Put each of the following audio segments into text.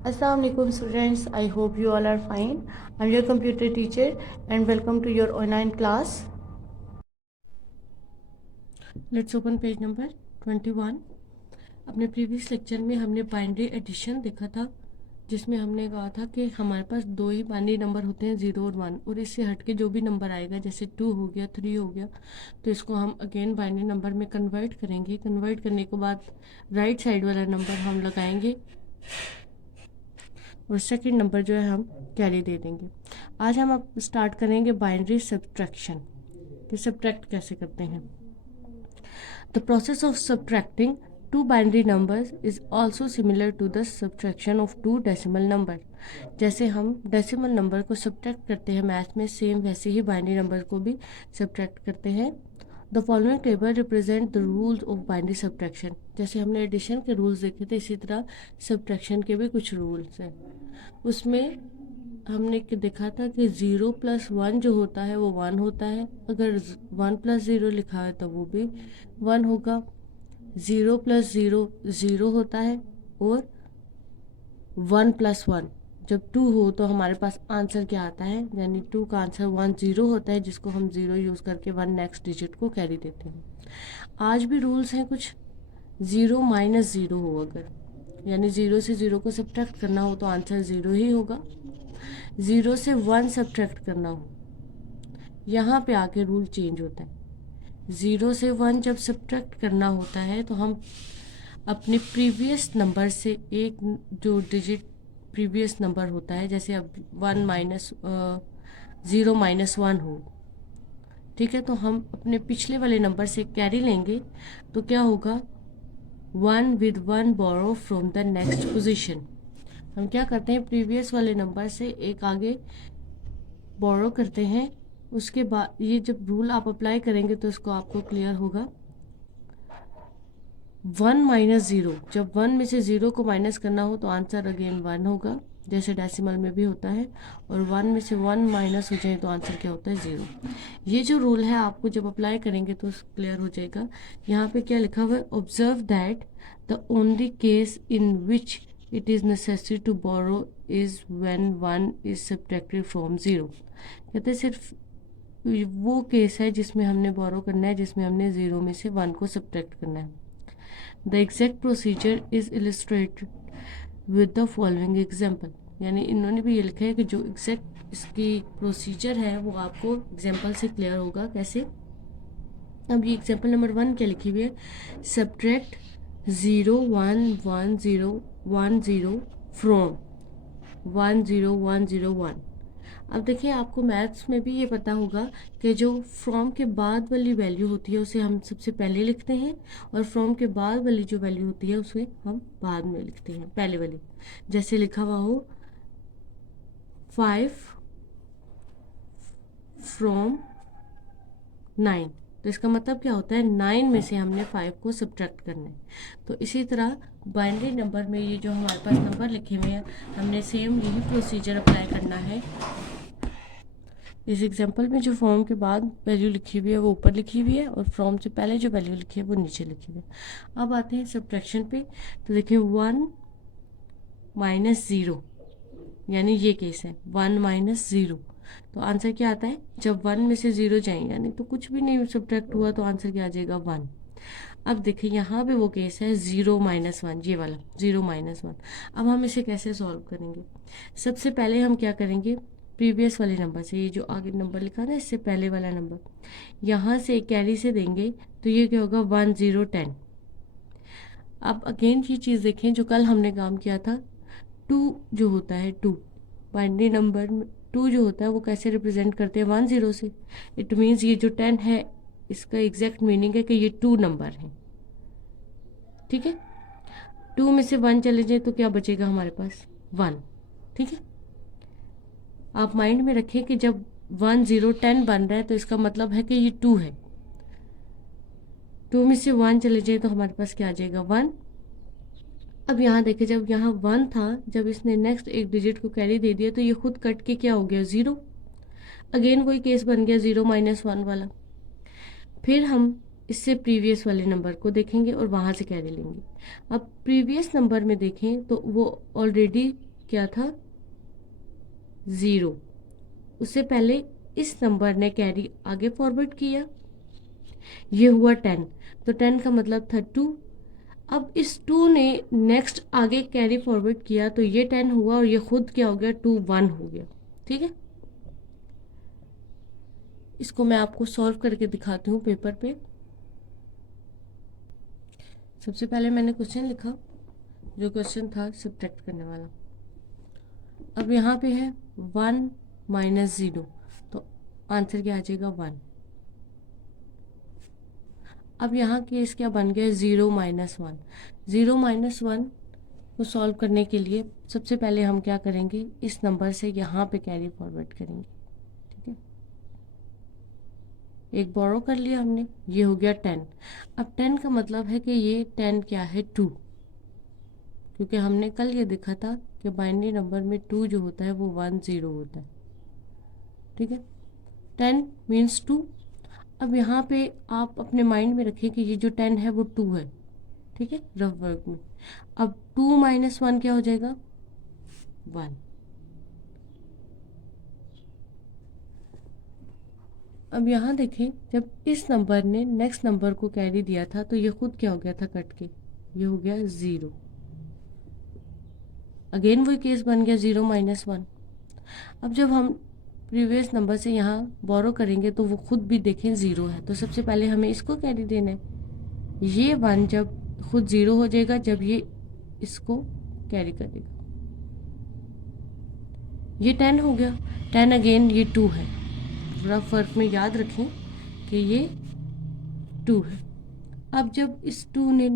Assalamu alaikum students, I hope you all are fine. I'm your computer teacher and welcome to your online class. Let's open page number 21. अपने previous lecture में हमने binary addition देखा था, जिसमें हमने कहा था कि हमारे पास दो ही बाइनरी नंबर होते हैं 0 और 1, और इससे हट के जो भी नंबर आएगा जैसे 2 हो गया, 3 हो गया, तो इसको हम अगेन बाइनरी नंबर में कन्वर्ट करेंगे। कन्वर्ट करने के बाद राइट साइड वाला नंबर हम लगाएंगे और सेकंड नंबर जो है हम कैरी दे देंगे। आज हम अब स्टार्ट करेंगे बाइनरी सब्ट्रैक्शन कि सब्ट्रैक्ट कैसे करते हैं। The process of subtracting two binary numbers is also similar to the subtraction of two decimal number. जैसे हम डेसिमल नंबर को सब्ट्रैक्ट करते हैं मैथ में, सेम वैसे ही बाइनरी नंबर को भी सब्ट्रैक्ट करते हैं। The following table represent the rules of binary subtraction. जैसे हमने एडिशन के रूल्स देखे थे, इसी तरह सब्ट्रैक्शन के भी कुछ रूल्स हैं। उसमें हमने देखा था कि 0 + 1 जो होता है वो 1 होता है, अगर 1 + 0 लिखा है तो वो भी 1 होगा। 0 + 0 0 होता है, और 1 + 1 जब 2 हो तो हमारे पास आंसर क्या आता है, यानी 2 का आंसर 1 0 होता है, जिसको हम 0 यूज़ करके 1 नेक्स्ट डिजिट को कैरी देते हैं। आज भी रूल्स हैं कुछ। 0 - 0 हो अगर, यानी 0 से 0 को सब्ट्रैक्ट करना हो तो आंसर 0 ही होगा। 0 से 1 सब्ट्रैक्ट करना हो, यहाँ पे आके रूल चेंज होता है। 0 से 1 जब सब्ट्रैक्ट करना होता है तो हम अपने प्रीवियस नंबर से एक जो डिजिट प्रीवियस नंबर होता है, जैसे अब 0 - 1 हो, ठीक है, तो हम अपने पिछले वाले नंबर से कैरी लेंगे तो क्या होगा, 1 with 1 borrow from the next position. हम क्या करते हैं, प्रीवियस वाले नंबर से एक आगे बोरो करते हैं। उसके बाद ये जब रूल आप अप्लाई करेंगे तो इसको आपको क्लियर होगा। 1 - 0, जब 1 में से 0 को माइनस करना हो तो आंसर अगेन 1 होगा, जैसे डेसिमल में भी होता है, और 1 में से 1 माइनस हो जाए तो आंसर क्या होता है, 0। ये जो रूल है आपको जब अप्लाई करेंगे तो क्लियर हो जाएगा। यहाँ पे क्या लिखा हुआ है, observe that the only case in which it is necessary to borrow is when 1 is subtracted from 0। कहते हैं सिर्फ वो केस है जिसमें हमने बोरो करना है, जिसमें हमने 0 में से 1 को सब्ट्रैक्ट करना है। The exact procedure is illustrated with the following example. यानी इन्होंने भी ये लिखा है कि जो एग्जैक्ट इसकी प्रोसीजर है वो आपको एग्जाम्पल से क्लियर होगा कैसे। अब ये एग्जाम्पल नंबर 1 क्या लिखी हुई है, सब्ट्रैक्ट 0 1 1 0 1 0 फ्रॉम 1 0 1 0 1। अब देखिए, आपको मैथ्स में भी ये पता होगा कि जो फ्रॉम के बाद वाली वैल्यू होती है उसे हम सबसे पहले लिखते हैं, और फ्रॉम के बाद वाली जो वैल्यू होती है उसे हम बाद में लिखते हैं, पहले वाली। जैसे लिखा हुआ हो 5 फ्रॉम 9, तो इसका मतलब क्या होता है, 9 में से हमने 5 को सब्ट्रैक्ट करना है। तो इसी तरह बाइनरी नंबर में ये जो हमारे पास नंबर लिखे हुए हैं, हमने सेम यही प्रोसीजर अप्लाई करना है। इस एग्जाम्पल में जो फॉर्म के बाद वैल्यू लिखी हुई है वो ऊपर लिखी हुई है, और फ्रॉम से पहले जो वैल्यू लिखी है वो नीचे लिखी हुई है। अब आते हैं सब्ट्रैक्शन पे, तो देखिए 1 - 0, यानी ये केस है 1 - 0, तो आंसर क्या आता है, जब 1 में से 0 जाए यानी तो कुछ भी नहीं सब्ट्रैक्ट हुआ तो आंसर क्या आ जाएगा, 1। अब देखिए यहाँ पे वो केस है 0 - 1, ये वाला 0 - 1। अब हम इसे कैसे सॉल्व करेंगे, सबसे पहले हम क्या करेंगे, प्रीवियस वाले नंबर से, ये जो आगे नंबर लिखा ना इससे पहले वाला नंबर, यहाँ से कैरी से देंगे तो ये क्या होगा, 1 0 10। अब अगेन ये चीज़ देखें जो कल हमने काम किया था, 2 जो होता है, 2 बाइनरी नंबर में 2 जो होता है वो कैसे रिप्रेजेंट करते हैं, 1 0 से। इट मीन्स ये जो 10 है इसका एग्जैक्ट मीनिंग है कि ये 2 नंबर है, ठीक है। 2 में से 1 चले जाए तो क्या बचेगा हमारे पास, 1, ठीक है। आप माइंड में रखें कि जब 1 0 10 बन रहा है तो इसका मतलब है कि ये 2 है। 2 में से 1 चले जाए तो हमारे पास क्या आ जाएगा, 1। अब यहाँ देखिए, जब यहाँ 1 था, जब इसने नेक्स्ट एक डिजिट को कैरी दे दिया तो ये खुद कट के क्या हो गया, 0। अगेन वही केस बन गया 0 - 1 वाला। फिर हम इससे प्रीवियस वाले नंबर को देखेंगे और वहाँ से कैरी लेंगे। अब प्रीवियस नंबर में देखें तो वो ऑलरेडी क्या था 0, उससे पहले इस नंबर ने कैरी आगे फॉरवर्ड किया, ये हुआ 10, तो 10 का मतलब था 2। अब इस 2 ने नेक्स्ट आगे कैरी फॉरवर्ड किया तो ये 10 हुआ और ये खुद क्या हो गया 2 1 हो गया। ठीक है, इसको मैं आपको सॉल्व करके दिखाती हूँ पेपर पे। सबसे पहले मैंने क्वेश्चन लिखा, जो क्वेश्चन था सब्ट्रैक्ट करने वाला। अब यहाँ पे है 1 माइनस 0, तो आंसर क्या आ जाएगा 1। अब यहाँ केस क्या बन गया 0 माइनस 1। 0 माइनस 1 को सॉल्व करने के लिए सबसे पहले हम क्या करेंगे, इस नंबर से यहाँ पे कैरी फॉरवर्ड करेंगे। ठीक है, एक बोरो कर लिया हमने, ये हो गया 10। अब 10 का मतलब है कि ये 10 क्या है 2, क्योंकि हमने कल ये देखा था कि बाइनरी नंबर में 2 जो होता है वो 1 0 होता है। ठीक है, 10 मीन्स 2। अब यहाँ पे आप अपने माइंड में रखिए कि ये जो 10 है वो 2 है। ठीक है, रफ वर्क में। अब 2 माइनस 1 क्या हो जाएगा 1। अब यहाँ देखें, जब इस नंबर ने नेक्स्ट नंबर को कैरी दिया था तो ये खुद क्या हो गया था कट के, ये हो गया 0। अगेन वही केस बन गया 0 माइनस 1। अब जब हम प्रीवियस नंबर से यहाँ बोरो करेंगे तो वो खुद भी देखें 0 है, तो सबसे पहले हमें इसको कैरी देना है। ये 1 जब खुद 0 हो जाएगा जब ये इसको कैरी करेगा। ये 10 हो गया, 10 अगेन ये 2 है। रफ वर्क में याद रखें कि ये 2 है। अब जब इस 2 ने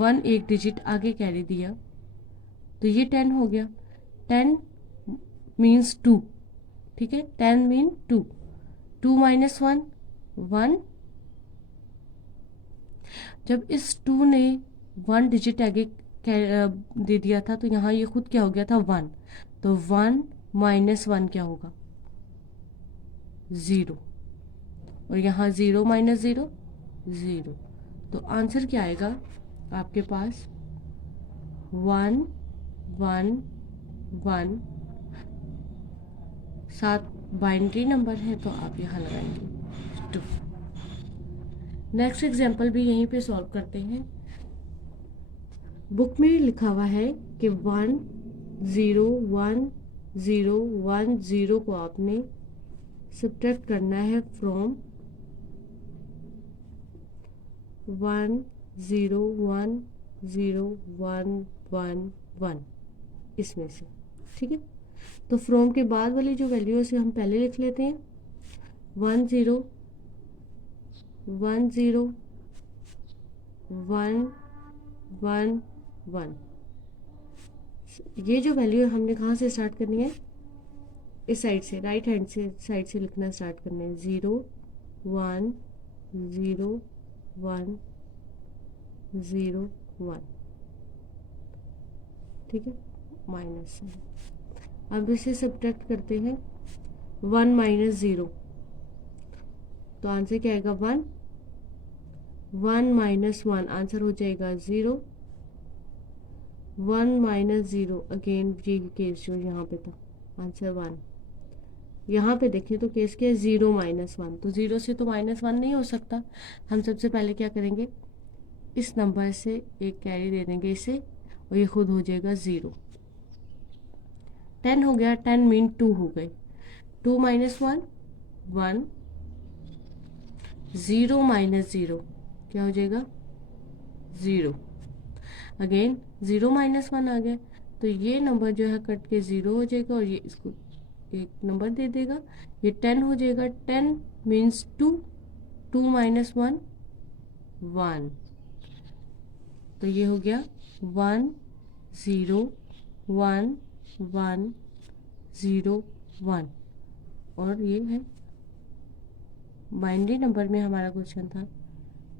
1 एक डिजिट आगे कैरी दिया तो ये 10 हो गया। 10 मीन्स 2। ठीक है, 10 मीन 2। 2 माइनस 1 1। जब इस 2 ने 1 डिजिट आगे दे दिया था तो यहाँ ये खुद क्या हो गया था 1, तो 1 माइनस 1 क्या होगा 0, और यहाँ 0 माइनस 0 0, तो आंसर क्या आएगा आपके पास 1 1 1। 7 बाइनरी नंबर है तो आप यहाँ लगाएंगे 2। नेक्स्ट एग्जाम्पल भी यहीं पे सॉल्व करते हैं। बुक में लिखा हुआ है कि 1 0 1 0 1 0 को आपने सब्ट्रैक्ट करना है फ्रॉम 1 0 1 0 1 1 1 इसमें से। ठीक है, तो फ्रॉम के बाद वाली जो वैल्यू से हम पहले लिख लेते हैं 1 0 1 0 1 1 1। ये जो वैल्यू है हमने कहाँ से स्टार्ट करनी है, इस साइड से, राइट हैंड से साइड से लिखना स्टार्ट करना है 0 1 0 1 0 1। ठीक है, माइनस। अब इसे सब्ट्रैक्ट करते हैं 1 माइनस 0, तो आंसर क्या आएगा 1। 1 माइनस 1 आंसर हो जाएगा 0। 1 माइनस 0 अगेन ये केस जो यहाँ पे था आंसर 1। यहाँ पे देखें तो केस क्या है 0 माइनस 1, तो 0 से तो माइनस 1 नहीं हो सकता। हम सबसे पहले क्या करेंगे, इस नंबर से एक कैरी दे देंगे इसे और ये खुद हो जाएगा 0। 10 हो गया, 10 मीन 2 हो गए। 2 माइनस 1 1। 0 माइनस 0 क्या हो जाएगा 0। अगेन 0 माइनस 1 आ गया, तो ये नंबर जो है कट के 0 हो जाएगा और ये इसको एक नंबर दे देगा, ये 10 हो जाएगा। 10 मीन्स 2। 2 माइनस 1 1, तो ये हो गया 1 0 1 1 0 1, और ये है बाइनरी नंबर में हमारा क्वेश्चन था,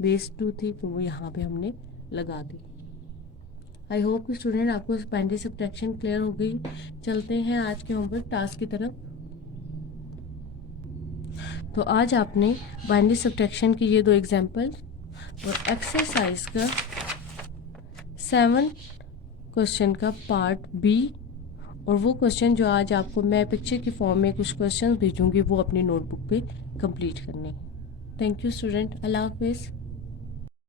बेस 2 थी तो वो यहाँ पे हमने लगा दी। आई होप कि स्टूडेंट आपको बाइनरी सब्ट्रैक्शन क्लियर हो गई। चलते हैं आज के होमवर्क टास्क की तरफ। तो आज आपने बाइनरी सब्ट्रैक्शन की ये 2 एग्जाम्पल और एक्सरसाइज का 7 क्वेश्चन का पार्ट बी और वो क्वेश्चन जो आज आपको मैं पिक्चर की फॉर्म में कुछ क्वेश्चन भेजूंगी वो अपनी नोटबुक पे कंप्लीट करने हैं। थैंक यू स्टूडेंट, अल्लाह हाफिज़।